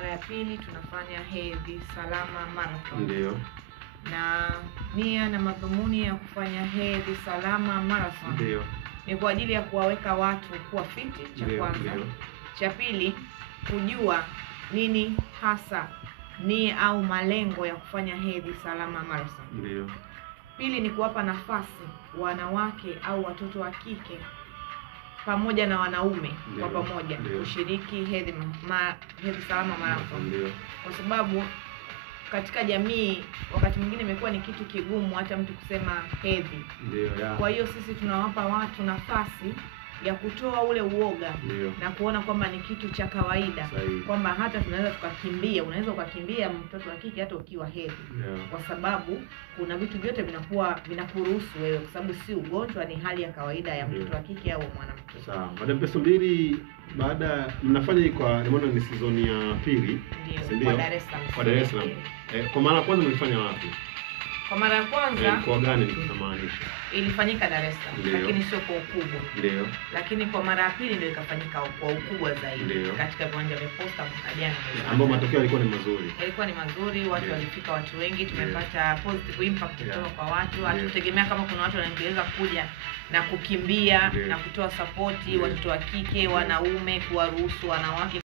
mara ya pili tunafanya hedhi salama marathon. Ndio. Na nia na madhumuni ya kufanya hedhi salama marathon ndio ni kwa ajili ya kuwaweka watu kuwa fiti, cha kwanza. Cha pili, kujua nini hasa ni au malengo ya kufanya hedhi salama marathon. Ndio. Pili ni kuwapa nafasi wanawake au watoto wa kike pamoja na wanaume kwa pamoja kushiriki hedhi salama marathon. Kwa sababu katika jamii wakati mwingine imekuwa ni kitu kigumu hata mtu kusema hedhi. Kwa hiyo sisi tunawapa watu nafasi ya kutoa ule uoga na kuona kwamba ni kitu cha kawaida, kwamba hata tunaweza tukakimbia, unaweza ukakimbia mtoto wa kike hata ukiwa hedhi. Kwa sababu kuna vitu vyote vinakuruhusu wewe, kwa sababu si ugonjwa, ni hali ya kawaida ya mtoto wa kike au mwanamke. Sawa. Baada ya pesa mbili, baada mnafanya hii kwa nimeona ni season ya pili. Ndio. Kwa Dar es Salaam. Kwa Dar es Salaam. Kwa mara ya kwanza mlifanya wapi? Kwa mara ya kwanza kwa gani nikinamaanisha? Ilifanyika Dar es Salaam, lakini sio kwa ukubwa. Ndio. Lakini kwa mara ya pili ndio ikafanyika kwa ukubwa zaidi katika viwanja vya Posta mwaka jana. Ambao matokeo yalikuwa ni mazuri. Yalikuwa ni mazuri, watu walifika, watu wengi, tumepata positive impact kutoka kwa watu. Hatutegemea kama kuna watu wanaendeleza kuja na kukimbia na kutoa support watoto wa kike, wanaume, kuwaruhusu wanawake